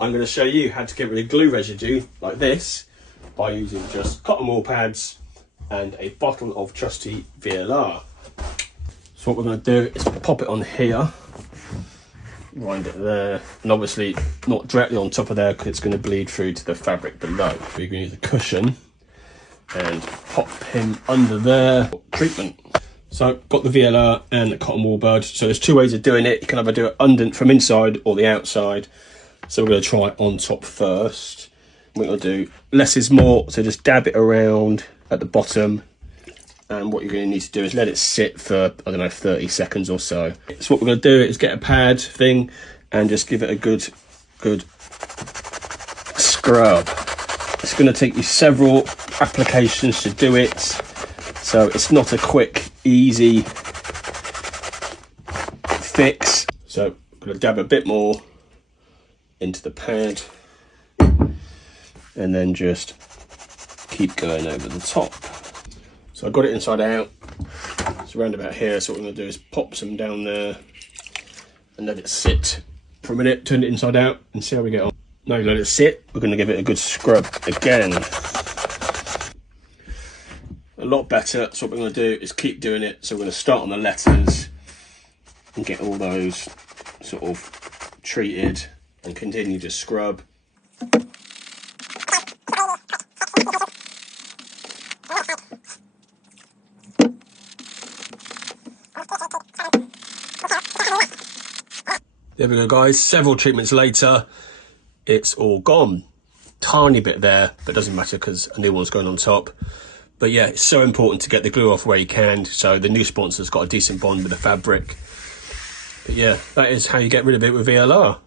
I'm going to show you how to get rid of glue residue like this by using just cotton wool pads and a bottle of trusty VLR. So what we're going to do is pop it on here, wind it there, and obviously not directly on top of there because it's going to bleed through to the fabric below. So you're going to use a cushion and pop him under there. Treatment. So got the VLR and the cotton wool bud. So there's two ways of doing it. You can either do it from inside or the outside. So we're going to try it on top first. What we're going to do, less is more, so just dab it around at the bottom. And what you're going to need to do is let it sit for, I don't know, 30 seconds or so. So what we're going to do is get a pad thing and just give it a good scrub. It's going to take you several applications to do it. So it's not a quick, easy fix. So I'm going to dab a bit more into the pad and then just keep going over the top. So I've got it inside out. It's around about here. So what I'm going to do is pop some down there and let it sit for a minute, turn it inside out and see how we get on. Now you let it sit, we're going to give it a good scrub again. A lot better. So what we're going to do is keep doing it. So we're going to start on the letters and get all those sort of treated and continue to scrub. There we go, guys. Several treatments later, it's all gone. Tiny bit there, but it doesn't matter because a new one's going on top. But yeah, it's so important to get the glue off where you can. So the new sponsor's got a decent bond with the fabric. But yeah, that is how you get rid of it with VLR.